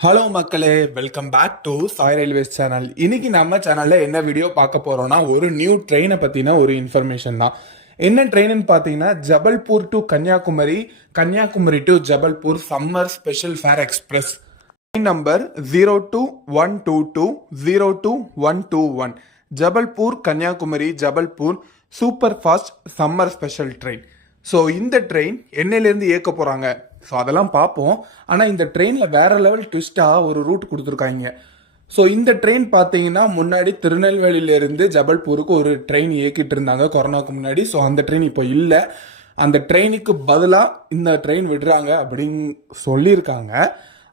Hello மக்களே. Welcome back to Sai railways channel இன்னைக்கு நம்ம சேனல்ல என்ன வீடியோ பார்க்க போறோம்னா ஒரு நியூ ட்ரெயினை பத்தின ஒரு இன்ஃபர்மேஷன் தான். என்ன ட்ரெயின்னு பார்த்தீங்கன்னா Jabalpur to Kanyakumari Kanyakumari to Jabalpur summer special fare express train number zero two one two two zero two one two one Jabalpur Kanyakumari Jabalpur super fast summer special train so இந்த train என்னையிலேருந்து இயக்க போகிறாங்க so அதெல்லாம் பார்ப்போம் ஆனால் இந்த ட்ரெயினில் வேற லெவல் ட்விஸ்ட்டாக ஒரு ரூட் கொடுத்துருக்காங்க. ஸோ இந்த ட்ரெயின் பார்த்தீங்கன்னா முன்னாடி திருநெல்வேலியிலேருந்து ஜபல்பூருக்கு ஒரு ட்ரெயின் இயக்கிட்டு இருந்தாங்க கொரோனாவுக்கு முன்னாடி. ஸோ அந்த ட்ரெயின் இப்போ இல்லை. அந்த ட்ரெயினுக்கு பதிலாக இந்த ட்ரெயின் விடுறாங்க அப்படின்னு சொல்லியிருக்காங்க.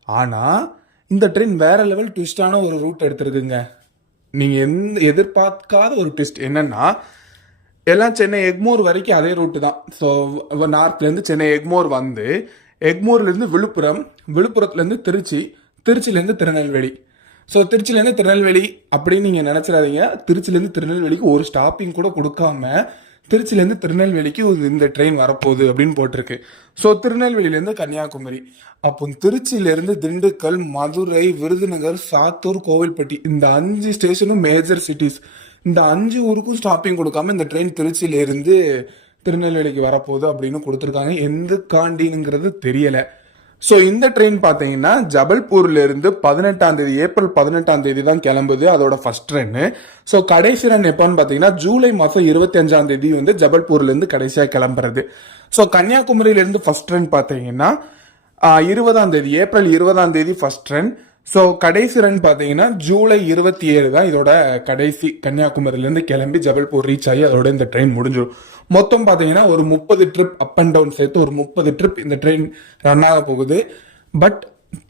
ஆனால் இந்த ட்ரெயின் வேற லெவல் ட்விஸ்டான ஒரு ரூட் எடுத்திருக்குங்க. நீங்கள் எந்த எதிர்பார்க்காத ஒரு ட்விஸ்ட் என்னென்னா எல்லாம் சென்னை எக்மோர் வரைக்கும் அதே ரூட்டு தான். ஸோ நார்த்லேருந்து சென்னை எக்மோர் வந்து எக்மோர்லேருந்து விழுப்புரம் விழுப்புரத்துலேருந்து திருச்சி திருச்சிலேருந்து திருநெல்வேலி. ஸோ திருச்சிலேருந்து திருநெல்வேலி அப்படின்னு நீங்கள் நினச்சிடாதீங்க. திருச்சிலேருந்து திருநெல்வேலிக்கு ஒரு ஸ்டாப்பிங் கூட கொடுக்காம திருச்சிலேருந்து திருநெல்வேலிக்கு ஒரு இந்த ட்ரெயின் வரப்போகுது அப்படின்னு போட்டிருக்கு. ஸோ திருநெல்வேலியிலேருந்து கன்னியாகுமரி. அப்போ திருச்சியிலேருந்து திண்டுக்கல் மதுரை விருதுநகர் சாத்தூர் கோவில்பட்டி இந்த அஞ்சு ஸ்டேஷனும் மேஜர் சிட்டிஸ் இந்த அஞ்சு ஊருக்கும் ஸ்டாப்பிங் கொடுக்காம இந்த ட்ரெயின் திருச்சியிலேருந்து திருநெல்வேலிக்கு வரப்போகுது அப்படின்னு கொடுத்துருக்காங்க. எந்த காண்டினுங்கிறது தெரியல. ஸோ இந்த ட்ரெயின் பார்த்தீங்கன்னா ஜபல்பூர்லேருந்து பதினெட்டாம் தேதி ஏப்ரல் பதினெட்டாம் தேதி தான் கிளம்புது. அதோட ஃபர்ஸ்ட் ட்ரெயின் ஸோ கடைசி ரன் எப்போன்னு பார்த்தீங்கன்னா ஜூலை மாதம் இருபத்தி அஞ்சாம் தேதி வந்து ஜபல்பூர்லேருந்து கடைசியாக கிளம்புறது. ஸோ கன்னியாகுமரியிலேருந்து ஃபர்ஸ்ட் ட்ரெயின் பார்த்தீங்கன்னா இருபதாம் தேதி ஏப்ரல் இருபதாம் தேதி ஃபர்ஸ்ட் ட்ரெயின் ஸோ கடைசி ரன் பார்த்தீங்கன்னா ஜூலை இருபத்தி ஏழு தான் இதோட கடைசி கன்னியாகுமரியிலேருந்து கிளம்பி ஜபல்பூர் ரீச் ஆகி அதோட இந்த ட்ரெயின் முடிஞ்சிடும் மொத்தம் பார்த்தீங்கன்னா ஒரு முப்பது ட்ரிப் அப் அண்ட் டவுன் சேர்த்து ஒரு முப்பது ட்ரிப் இந்த ட்ரெயின் ரன் ஆக போகுது. பட்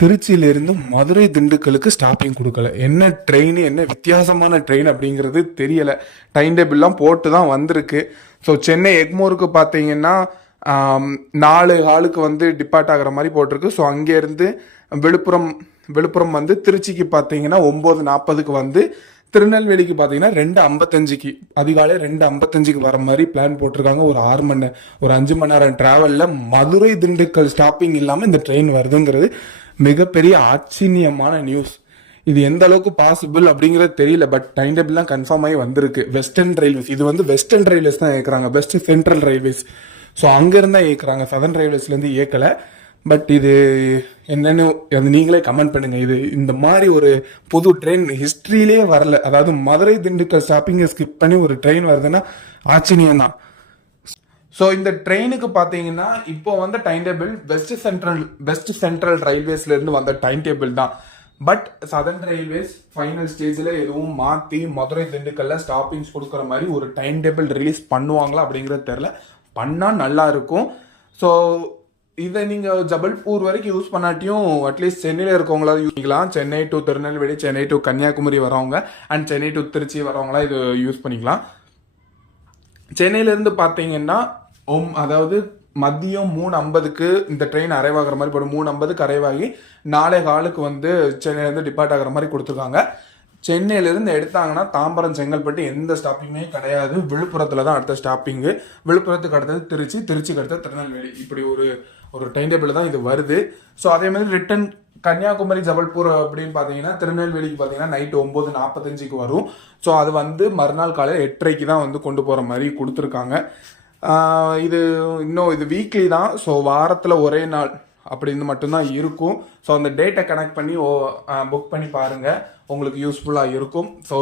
திருச்சியிலிருந்து மதுரை திண்டுக்கலுக்கு ஸ்டாப்பிங் கொடுக்கல. என்ன ட்ரெயின் என்ன வித்தியாசமான ட்ரெயின் அப்படிங்கிறது தெரியலை. டைம் டேபிள்லாம் போட்டு தான் வந்திருக்கு. ஸோ சென்னை எக்மோருக்கு பார்த்தீங்கன்னா நாலு ஆளுக்கு வந்து டிபார்ட் ஆகிற மாதிரி போட்டிருக்கு. ஸோ அங்கேருந்து விழுப்புரம் விழுப்புரம் வந்து திருச்சிக்கு பார்த்தீங்கன்னா ஒம்பது நாற்பதுக்கு வந்து திருநெல்வேலிக்கு பார்த்தீங்கன்னா ரெண்டு ஐம்பத்தஞ்சுக்கு அதிகாலை ரெண்டு ஐம்பத்தஞ்சுக்கு வர மாதிரி பிளான் போட்டிருக்காங்க. ஒரு ஆறு மணி ஒரு அஞ்சு மணி நேரம் டிராவலில் மதுரை திண்டுக்கல் ஸ்டாப்பிங் இல்லாமல் இந்த ட்ரெயின் வருதுங்கிறது மிகப்பெரிய ஆச்சரியமான நியூஸ் இது எந்த அளவுக்கு பாசிபிள் அப்படிங்கிறது தெரியல பட் டைம் டேபிள்லாம் கன்ஃபார்ம் ஆகி வந்திருக்கு. வெஸ்டர்ன் ரயில்வேஸ் இது வந்து வெஸ்டர்ன் ரயில்வேஸ் தான் கேட்குறாங்க பெஸ்ட் சென்ட்ரல் ரயில்வேஸ் ஸோ அங்கேருந்து தான் இயக்குறாங்க. சதன் ரயில்வேஸ்லேருந்து இயக்கலை. பட் இது என்னென்னு அது நீங்களே கமெண்ட் பண்ணுங்கள் இது இந்த மாதிரி ஒரு புது ட்ரெயின் ஹிஸ்ட்ரியிலே வரல. அதாவது மதுரை திண்டுக்கல் ஸ்டாப்பிங்கை ஸ்கிப் பண்ணி ஒரு ட்ரெயின் வருதுன்னா ஆச்சரியம் தான். ஸோ இந்த ட்ரெயினுக்கு பார்த்தீங்கன்னா இப்போ வந்த time table west central west central ரயில்வேஸ்லேருந்து வந்த டைம் டேபிள் தான். பட் சதர்ன் ரயில்வேஸ் ஃபைனல் ஸ்டேஜில் எதுவும் மாற்றி மதுரை திண்டுக்கல்ல ஸ்டாப்பிங்ஸ் கொடுக்குற மாதிரி ஒரு டைம் டேபிள் ரிலீஸ் பண்ணுவாங்களா அப்படிங்கிறது தெரில பண்ணால் நல்லா இருக்கும் ஸோ இதை நீங்கள் ஜபல்பூர் வரைக்கும் யூஸ் பண்ணாட்டியும் அட்லீஸ்ட் சென்னையில் இருக்கவங்களாவது யூஸ் பண்ணிக்கலாம். சென்னை டு திருநெல்வேலி சென்னை டு கன்னியாகுமரி வரவங்க அண்ட் சென்னை டு திருச்சி வரவங்களாம் இது யூஸ் பண்ணிக்கலாம். சென்னையிலேருந்து பார்த்தீங்கன்னா ஒம் அதாவது மதியம் மூணு ஐம்பதுக்கு இந்த ட்ரெயின் அரைவ் ஆகிற மாதிரி போடும் மூணு ஐம்பதுக்கு அரைவாகி நாளை காலுக்கு வந்து சென்னையிலேருந்து டிபார்ட் ஆகிற மாதிரி கொடுத்துருக்காங்க. சென்னையிலேருந்து எடுத்தாங்கன்னா தாம்பரம் செங்கல்பட்டு எந்த ஸ்டாப்பிங்குமே கிடையாது. விழுப்புரத்தில் தான் அடுத்த ஸ்டாப்பிங்கு விழுப்புரத்துக்கு அடுத்தது திருச்சி திருச்சிக்கு அடுத்தது திருநெல்வேலி. இப்படி ஒரு ஒரு டைம் டேபிள் தான் இது வருது. ஸோ அதே மாதிரி ரிட்டன் கன்னியாகுமரி ஜபல்பூர் அப்படின்னு பார்த்தீங்கன்னா திருநெல்வேலிக்கு பார்த்தீங்கன்னா நைட்டு ஒம்பது நாற்பத்தஞ்சுக்கு வரும். ஸோ அது வந்து மறுநாள் காலையில் எட்டரைக்கு தான் வந்து கொண்டு போகிற மாதிரி கொடுத்துருக்காங்க. இது இன்னும் இது வீக்லி தான். ஸோ வாரத்தில் ஒரே நாள். அப்படின்னு மட்டும்தான் இருக்கும். ஸோ அந்த டேட்டை கனெக்ட் பண்ணி ஓ புக் பண்ணி பாருங்கள் உங்களுக்கு யூஸ்ஃபுல்லாக இருக்கும். ஸோ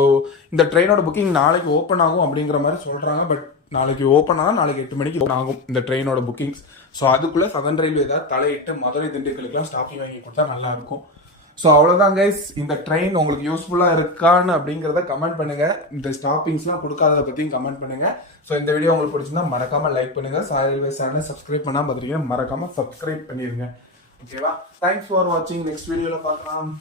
இந்த ட்ரெயினோட புக்கிங் நாளைக்கு ஓப்பன் ஆகும் அப்படிங்கிற மாதிரி சொல்கிறாங்க பட் நாளைக்கு ஓப்பன் ஆனால் நாளைக்கு எட்டு மணிக்கு ஓப்பன் ஆகும் இந்த ட்ரெயினோட புக்கிங்ஸ் ஸோ அதுக்குள்ளே சதன் ரயில்வே ஏதாவது தலையிட்டு மதுரை திண்டுக்கலுக்குலாம் ஸ்டாப்பிங் வாங்கி கொடுத்தா நல்லா இருக்கும். ஸோ அவ்வளோதான் கைஸ் இந்த ட்ரெயின் உங்களுக்கு யூஸ்ஃபுல்லாக இருக்கான்னு அப்படிங்கிறத கமெண்ட் பண்ணுங்க. இந்த ஸ்டாப்பிங்ஸ்லாம் கொடுக்காததை பற்றியும் கமெண்ட் பண்ணுங்க. ஸோ இந்த வீடியோ உங்களுக்கு பிடிச்சிருந்தா மறக்காமல் லைக் பண்ணுங்க. சாய் ரயில்வே சேனலை சப்ஸ்கிரைப் பண்ணாம பார்த்துருக்கீங்க மறக்காமல் சப்ஸ்கிரைப் பண்ணிடுங்க ஓகேவா தேங்க்ஸ் ஃபார் வாட்சிங் நெக்ஸ்ட் வீடியோவில் பார்க்கலாம்.